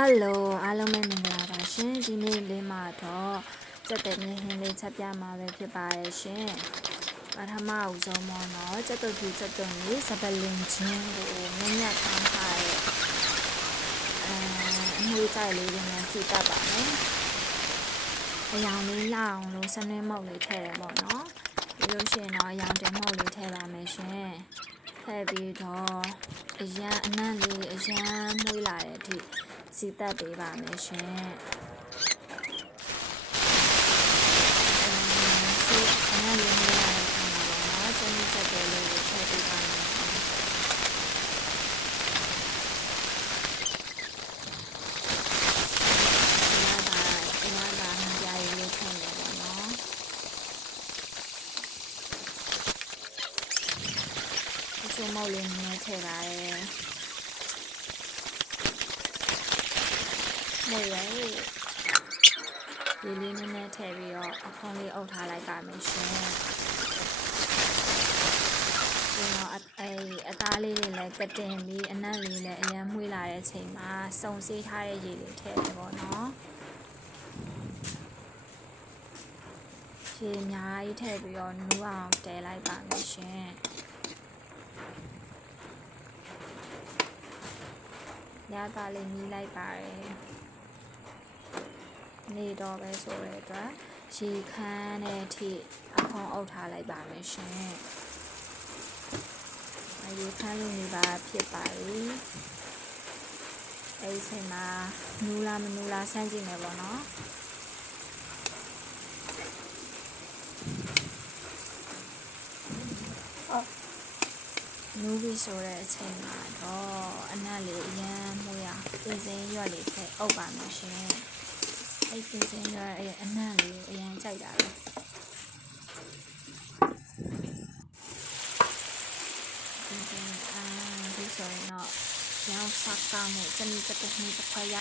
Hello အားလုံးပဲမင်္ဂလာပါရှင်ဒီနေ့လေးမှာတော့စက်တဲ့မြင်းဟင်းလေးချက်ပြမှာပဲဖြစ်ပါရဲ့ရှင်ပထမအဦးဆုံးမော်နော်စက်တုပ်ကြီးစက်တုံလေးစပလင်ချင်းကိုမြင်းမြတ်ထားထားရဲ့အမွှေးကြိုက်လေးတွေနဲ့စီတက်ပါမယ်အယောင်လေးလှအောင်လို့စနွင်းမုတ်လေးထည့်တယ်ပေါ့နော်ပြီးလို့ရှိရင်တော့အယောင်တင်မုတ်လေးထည့်ပါမယ်ရှင်ထည့်ပြီးတော့အရန်အနံ့လေးအရန်မွှေးလာတဲ့အထိစီတက်ပေးပါမယ်ရှင်စီအနံ့လေးမွှေးလာတဲ့ခါမှာတော့ကျန်းကျက်တဲ့လေးကိုထည့်ပေးပါမယ်ချိုးမောက်လေးနည်းနည်းထည့်ပါတယ်မွေးရဲဒီလေးနည်းနည်းထည့်ပြီးတော့အခွန်လေးအုပ်ထားလိုက်ပါမယ်ရှင်ပြီးတော့အသားလေးတွေလည်းကတင်ပြီးအနံ့လေးလည်းအရန်မွှေးလာတဲ့အချိန်မှာစုံစေးထားတဲ့ရေလေးထည့်တယ်ပေါ့နော်ရေအများကြီးထည့်ပြီးတော့နူးအောင်တဲလိုက်ပါမယ်ရှင်ရတာလေးမြည်လိုက်ပါတယ်နေတော့ပဲဆိုတဲ့အတွက်ရေခမ်းတဲ့အထိအခွန်အုပ်ထားလိုက်ပါမယ်ရှင်ရေခမ်းလို့နေပါဖြစ်ပါပြီအဲဒီအချိန်မှာနူးလားမနူးလားစမ်းကြည့်မယ်ပေါ့နော်နူးပြီးဆိုတဲ့အချိန်မှာတော့အနံ့လေးအရန်မွေးအောင်ပြင်စင်ရွက်လေးထည့်အုပ်ပါမယ်ရှင်အဲ့ပြင်စင်ရွက်ရဲ့အနံ့လေးကိုအရန်ကြိုက်တာလေပြင်စင်ဒီဆိုရင်တော့ရောင်းစားကောင်းတဲ့စနစ်တစ်ခုတစ်ခွက်ရ